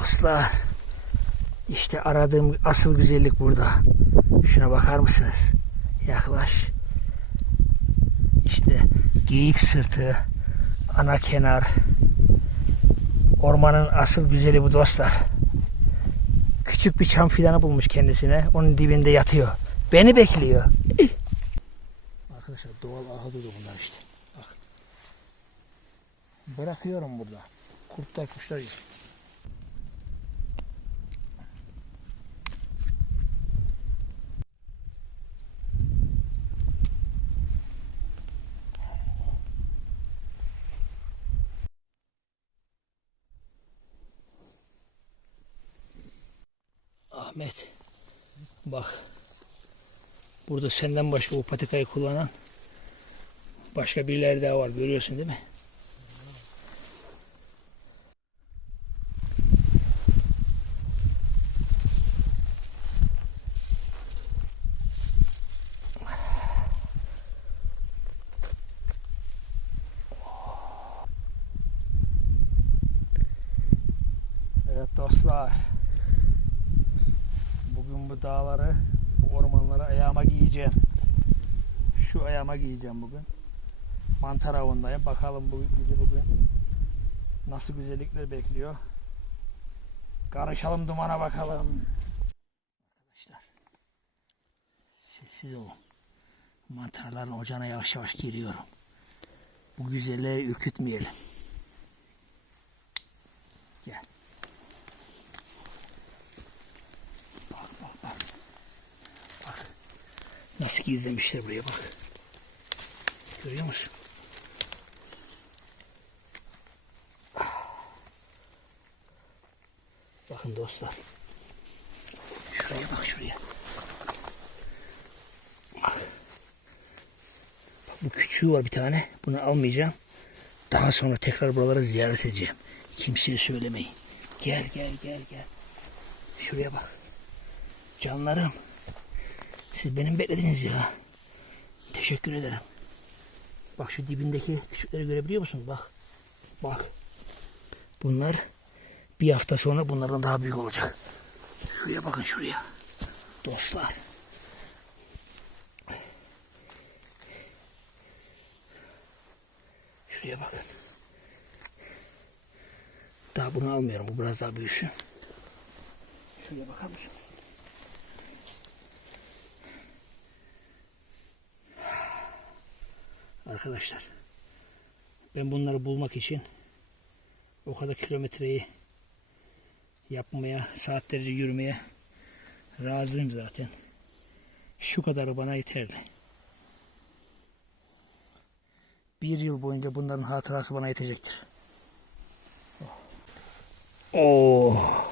Dostlar. işte aradığım asıl güzellik burada. Şuna bakar mısınız? Yaklaş. İşte geyik sırtı, ana kenar. Ormanın asıl güzeli bu dostlar. Küçük bir çam fidanı bulmuş kendisine. Onun dibinde yatıyor. Beni bekliyor. Arkadaşlar doğal ahududu bunlar işte. Bak. Bırakıyorum burada. Kurtlar kuşlar yiyor. Ahmet. Bak. Burada senden başka bu patikayı kullanan başka birileri daha var. Görüyorsun değil mi? Evet dostlar. Bugün bu dağları, bu ormanları ayağıma giyeceğim. Şu ayağıma giyeceğim bugün. Mantar avındayım. Bakalım bu bizi bugün nasıl güzellikler bekliyor. Karışalım dumana bakalım. Arkadaşlar sessiz olun. Mantarların ocağına yavaş yavaş giriyorum. Bu güzelleri ürkütmeyelim. Gel. Bak bak bak. Bak. Nasıl gizlemişler buraya bak. Görüyor musun? Bakın dostlar. Şuraya bak şuraya. Bak. Bak bu küçüğü var bir tane. Bunu almayacağım. Daha sonra tekrar buraları ziyaret edeceğim. Kimseye söylemeyin. Gel gel gel gel. Şuraya bak. Canlarım. Siz benim beklediniz ya. Teşekkür ederim. Bak şu dibindeki küçükleri görebiliyor musunuz? Bak. Bak. Bunlar bir hafta sonra bunlardan daha büyük olacak. Şuraya bakın şuraya. Dostlar. Şuraya bakın. Daha bunu almıyorum. Bu biraz daha büyüsün. Şuraya bakar mısın? Arkadaşlar ben bunları bulmak için o kadar kilometreyi yapmaya, saatlerce yürümeye razıyım zaten. Şu kadarı bana yeterli. Bir yıl boyunca bunların hatırası bana yetecektir. Oh.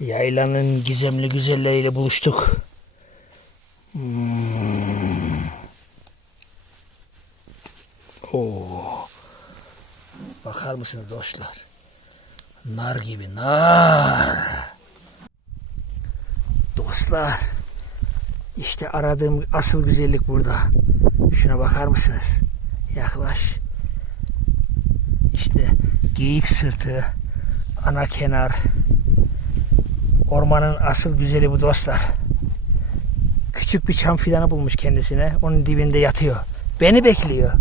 Yaylanın gizemli güzelleriyle buluştuk. Hmm. Bakar mısınız dostlar? Nar gibi nar. Dostlar. işte aradığım asıl güzellik burada. Şuna bakar mısınız? Yaklaş. İşte geyik sırtı, ana kenar. Ormanın asıl güzeli bu dostlar. Küçük bir çam fidanı bulmuş kendisine. Onun dibinde yatıyor. Beni bekliyor.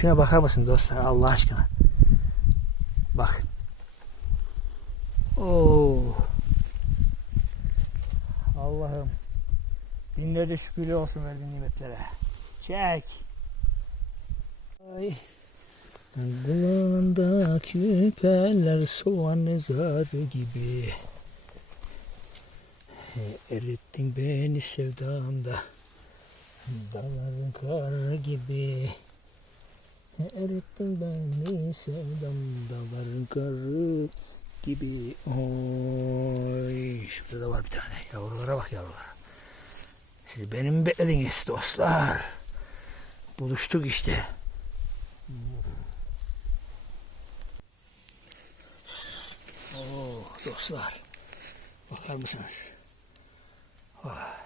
Şuna bakar mısın dostlar Allah aşkına? Bak. Oo. Allah'ım. Binlerce şükürler olsun verdiğin nimetlere. Çek. Ay. Kulağında küpeler soğan nezarı gibi. Erittin beni sevdamda. Dağların kar gibi. Erittin beni sevdam dağların karı gibi. Oy. Şurada da var bir tane. Yavrulara bak yavrulara. Siz benim beklediniz dostlar? Buluştuk işte. Oo dostlar. Bakar mısınız? Oh.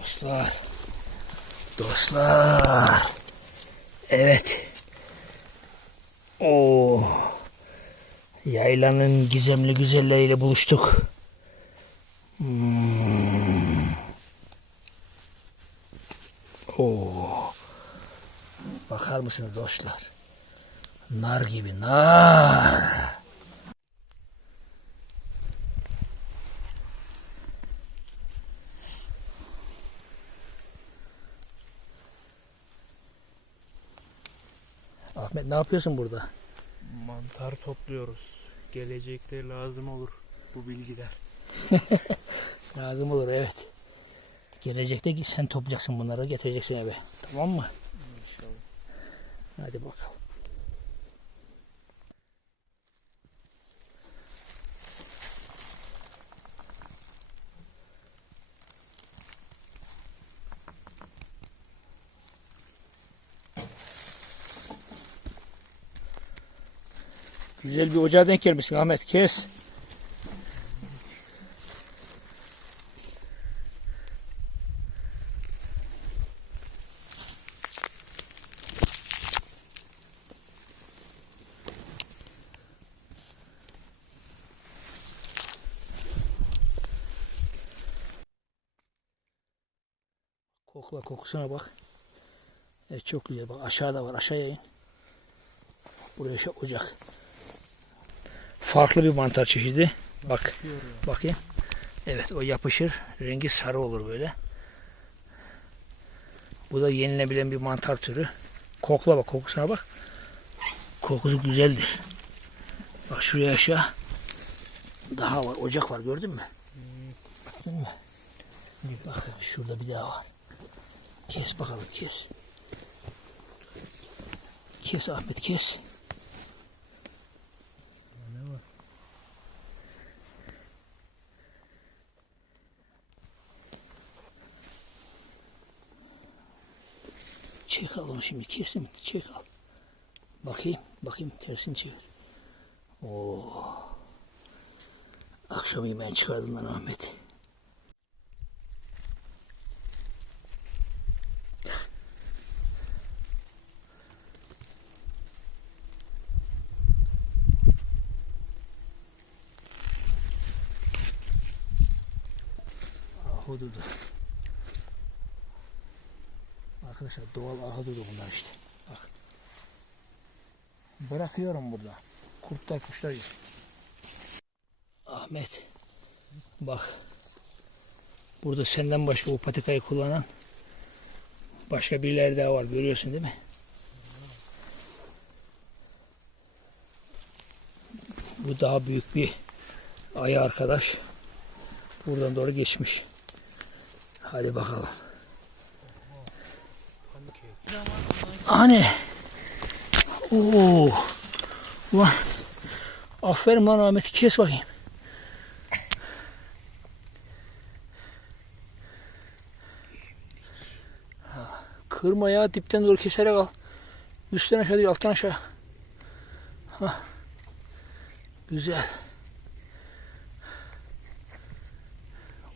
Dostlar. Dostlar. Evet. Oo. Yaylanın gizemli güzelleriyle buluştuk. Hmm. Oo. Bakar mısınız dostlar? Nar gibi nar. Ahmet ne yapıyorsun burada? Mantar topluyoruz. Gelecekte lazım olur bu bilgiler. Lazım olur evet. Gelecekte sen toplayacaksın bunları getireceksin eve. Tamam mı? İnşallah. Hadi bakalım. Güzel bir ocağa denk gelmişsin Ahmet. Kes. Kokla kokusuna bak. Evet çok güzel. Bak aşağıda var. Aşağıya in. Buraya şey ocak. Farklı bir mantar çeşidi. Bak bakayım. Evet o yapışır. Rengi sarı olur böyle. Bu da yenilebilen bir mantar türü. Kokla bak kokusuna bak. Kokusu güzeldir. Bak şuraya aşağı. Daha var. Ocak var gördün mü? Mı? Bir bak şurada bir daha var. Kes bakalım kes. Kes Ahmet kes. Ne var? Çek al onu şimdi kesin çek al. Bakayım bakayım tersini çevir. Oo. Akşam yemeğini çıkardım lan Ahmet. Ahududu. Arkadaşlar doğal ahududu bunlar işte. Bak. Bırakıyorum burada. Kurtlar kuşlar yiyor. Ahmet. Bak. Burada senden başka bu patikayı kullanan başka birileri daha var. Görüyorsun değil mi? Bu daha büyük bir ayı arkadaş. Buradan doğru geçmiş. Hadi bakalım. Hani? Oo. Ulan. Aferin lan Ahmet. Kes bakayım. Kırma ya. Dipten doğru keserek al. Üstten aşağı değil alttan aşağı. Ha. Güzel.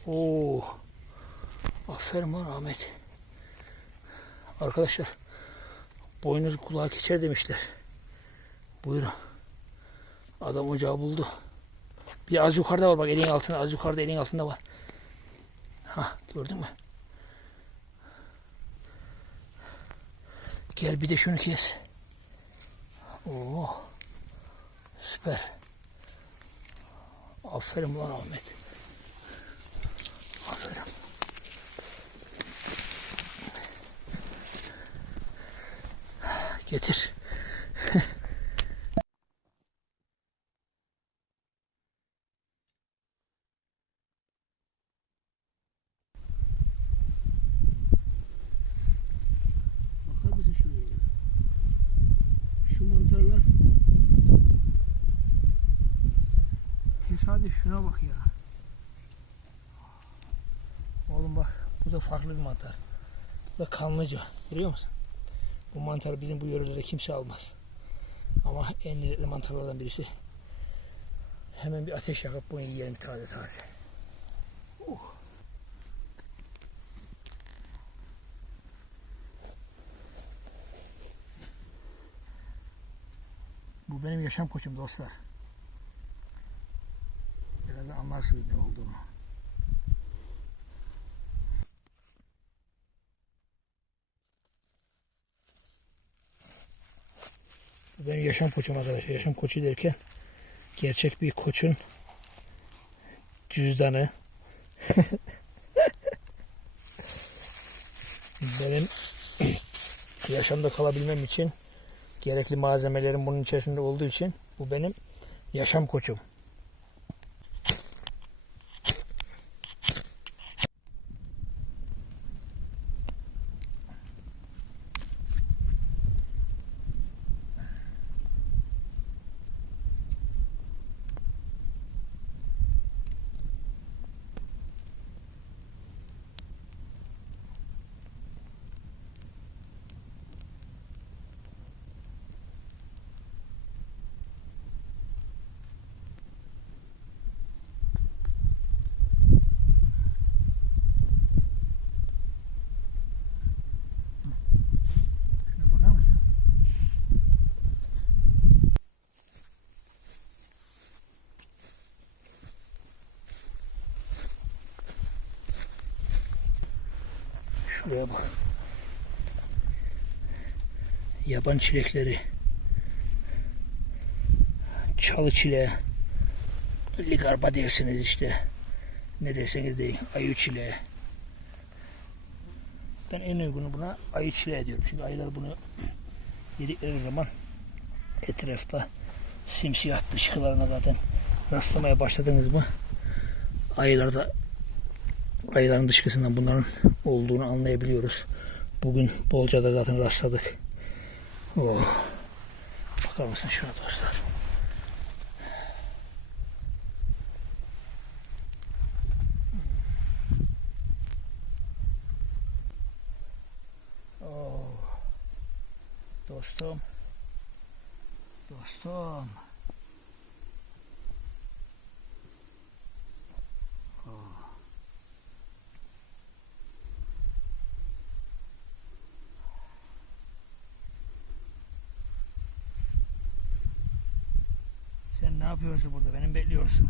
Oo. Aferin lan Ahmet. Arkadaşlar boynuz kulağa geçer demişler. Buyurun. Adam ocağı buldu. Bir az yukarıda var bak elin altında az yukarıda elin altında var. Ha gördün mü? Gel bir de şunu kes. Oo. Süper. Aferin lan Ahmet. Aferin. Getir. Tesadüf şuna bak ya. Oğlum bak bu da farklı bir mantar. Bu da kanlıca. Görüyor musun? Bu mantarı bizim bu yörelere kimse almaz. Ama en lezzetli mantarlardan birisi. Hemen bir ateş yakıp bunu yiyelim taze taze. Uh. Bu benim yaşam koçum dostlar. Biraz anlarsınız ne olduğumu. Benim yaşam koçum arkadaşlar. Yaşam koçu derken gerçek bir koçun cüzdanı. benim yaşamda kalabilmem için gerekli malzemelerin bunun içerisinde olduğu için bu benim yaşam koçum. Şuraya bak. Yaban çilekleri. Çalı çileği. Ligarba dersiniz işte. Ne derseniz deyin. Ayı çileği. Ben en uygunu buna ayı çileği diyorum. Şimdi ayılar bunu yedikleri zaman etrafta simsiyah dışkılarına zaten rastlamaya başladınız mı ayılarda ayıların dışkısından bunların olduğunu anlayabiliyoruz. Bugün bolca da zaten rastladık. Oh. Bakar mısın şuna dostlar? Oh. Dostum. Dostum. Oh. Sen ne yapıyorsun burada? Beni mi bekliyorsun?